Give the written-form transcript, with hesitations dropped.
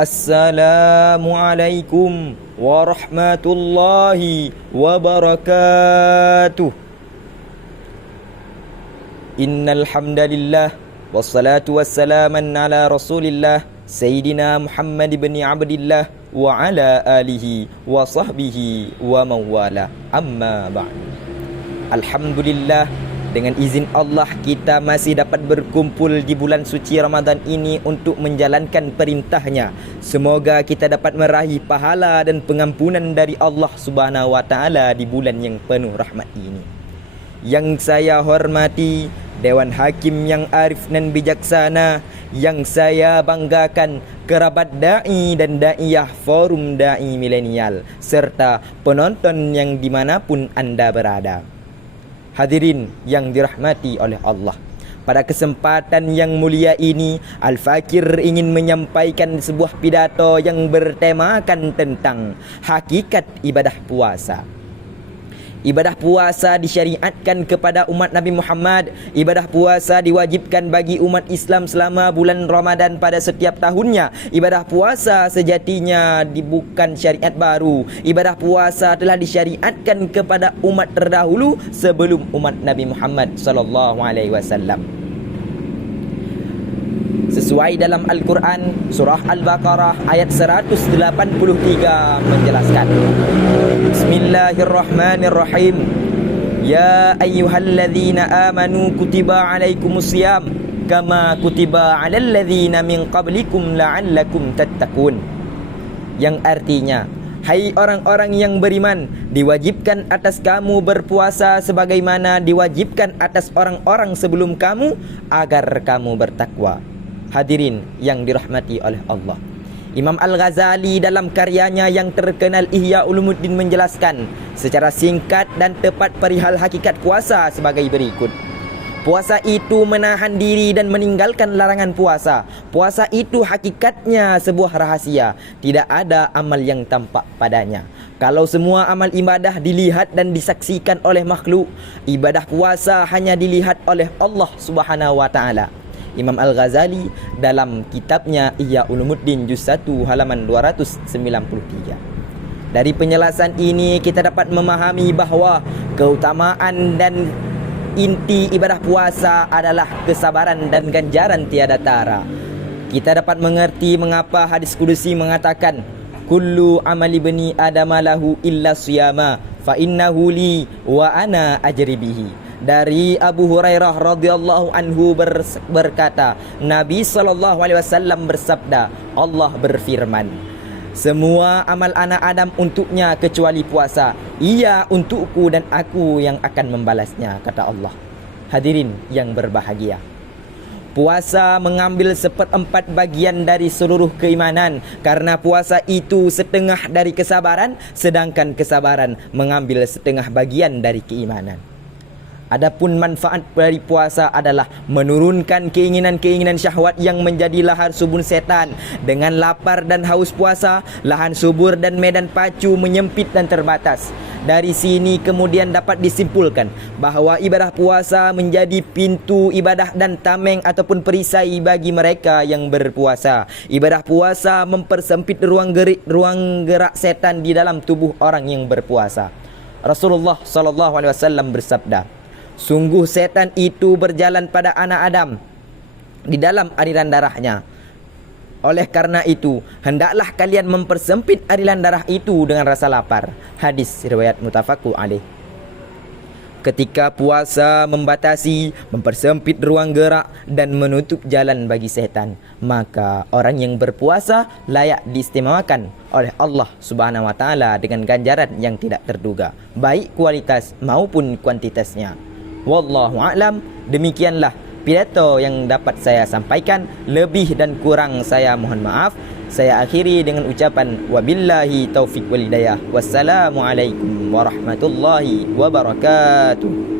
Assalamualaikum warahmatullahi wabarakatuh. Innal hamdalillah wassalatu wassalaman ala Rasulillah Sayyidina Muhammad ibn Abdillah wa ala alihi wa sahbihi wa mawala. Amma ba'du. Alhamdulillah, dengan izin Allah kita masih dapat berkumpul di bulan suci Ramadan ini untuk menjalankan perintahnya. Semoga kita dapat meraih pahala dan pengampunan dari Allah Subhanahu wa taala di bulan yang penuh rahmat ini. Yang saya hormati Dewan Hakim yang arif dan bijaksana, yang saya banggakan kerabat da'i dan da'iyah Forum Da'i Milenial, serta penonton yang dimanapun Anda berada. Hadirin yang dirahmati oleh Allah, pada kesempatan yang mulia ini Al-Fakir ingin menyampaikan sebuah pidato yang bertemakan tentang hakikat ibadah puasa. Ibadah puasa disyariatkan kepada umat Nabi Muhammad. Ibadah puasa diwajibkan bagi umat Islam selama bulan Ramadan pada setiap tahunnya. Ibadah puasa sejatinya bukan syariat baru. Ibadah puasa telah disyariatkan kepada umat terdahulu sebelum umat Nabi Muhammad sallallahu alaihi wasallam. Sesuai dalam Al-Quran, surah Al-Baqarah ayat 183 menjelaskan, Bismillahirrahmanirrahim. Ya ayyuhalladzina amanu kutiba alaikumusiyam kama kutiba alal ladzina min qablikum la'allakum tattaqun. Yang artinya, hai orang-orang yang beriman, diwajibkan atas kamu berpuasa sebagaimana diwajibkan atas orang-orang sebelum kamu agar kamu bertakwa. Hadirin yang dirahmati oleh Allah, Imam Al-Ghazali dalam karyanya yang terkenal Ihya Ulumuddin menjelaskan secara singkat dan tepat perihal hakikat puasa sebagai berikut. Puasa itu menahan diri dan meninggalkan larangan puasa. Puasa itu hakikatnya sebuah rahasia. Tidak ada amal yang tampak padanya. Kalau semua amal ibadah dilihat dan disaksikan oleh makhluk, ibadah puasa hanya dilihat oleh Allah Subhanahu wa taala. Imam Al-Ghazali dalam kitabnya Ihya Ulumuddin juz 1 halaman 293. Dari penjelasan ini kita dapat memahami bahawa keutamaan dan inti ibadah puasa adalah kesabaran dan ganjaran tiada tara. Kita dapat mengerti mengapa hadis kudusi mengatakan, kullu amali bani adama lahu illa siyama fa innahu li wa ana ajri bihi. Dari Abu Hurairah radhiyallahu anhu berkata, Nabi sallallahu alaihi wasallam bersabda, Allah berfirman, semua amal anak Adam untuknya kecuali puasa. Ia untukku dan aku yang akan membalasnya, kata Allah. Hadirin yang berbahagia, puasa mengambil 1/4 bagian dari seluruh keimanan, karena puasa itu setengah dari kesabaran, sedangkan kesabaran mengambil setengah bagian dari keimanan. Adapun manfaat dari puasa adalah menurunkan keinginan-keinginan syahwat yang menjadi lahar subur setan. Dengan lapar dan haus puasa, lahan subur dan medan pacu menyempit dan terbatas. Dari sini kemudian dapat disimpulkan bahawa ibadah puasa menjadi pintu ibadah dan tameng ataupun perisai bagi mereka yang berpuasa. Ibadah puasa mempersempit ruang gerak setan di dalam tubuh orang yang berpuasa. Rasulullah sallallahu alaihi wasallam bersabda, sungguh setan itu berjalan pada anak Adam di dalam aliran darahnya. Oleh karena itu, hendaklah kalian mempersempit aliran darah itu dengan rasa lapar. Hadis riwayat muttafaqun alaih. Ketika puasa membatasi, mempersempit ruang gerak dan menutup jalan bagi setan, maka orang yang berpuasa layak diistimewakan oleh Allah Subhanahu wa taala dengan ganjaran yang tidak terduga, baik kualitas maupun kuantitasnya. Wallahu a'lam. Demikianlah pidato yang dapat saya sampaikan. Lebih dan kurang saya mohon maaf. Saya akhiri dengan ucapan wabillahi taufiq wal hidayah. Wassalamualaikum warahmatullahi wabarakatuh.